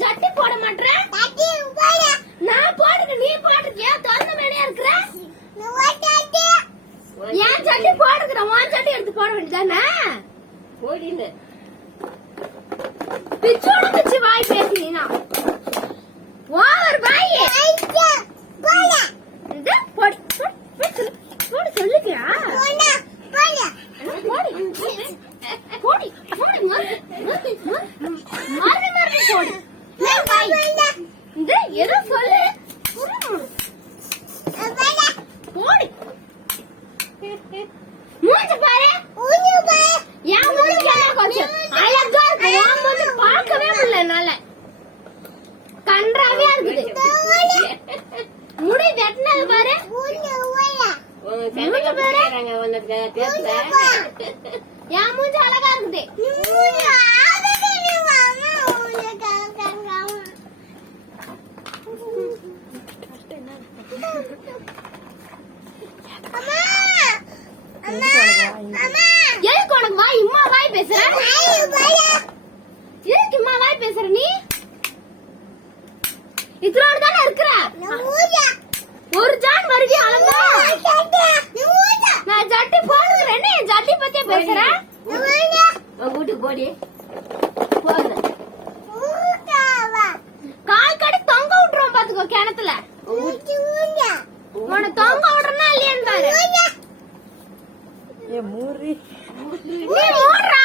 ஜட்டி போட மாட்டேன். நான் போடுறேன், நீ போடுறியா? திறந்த மேலையா இருக்கிற? ஏன் ஜட்டி போடுற? உன் ஜட்டி எடுத்து போட வேண்டியதானே? பிச்சோட பிச்சு வாய் பேசினா ஓவர் வாய். சொல்லுக்கியா? ஏதோ சொல்லு. போடி மூஞ்சி பாரு. என் மூஞ்சி கொஞ்சம் அழகா இருக்கு. உன் மூஞ்சி பார்க்கவே முடியல என்னால. கன்றாவியா இருக்குது. முடி வெட்டினது பாரு. என் மூஞ்சி அழகா இருக்குது. எதுக்கு உனக்கு வாய் இம்மா வாய் பேசுற? எதுக்கு இம்மா வாய் பேசுற நீ? இதோட தானே இருக்கிற. ஒரு ஜான் வருது அலங்கா. நான் ஜட்டி போடுறேன். என்ன என் ஜட்டி பத்தியே பேசுறேன்? போடி கால் கடி தொங்க விட்டுருவோம் பாத்துக்கோ கிணத்துல. உன தொங்க விடுறனா இல்லையான்னு பாரு. நீ மூடுறா.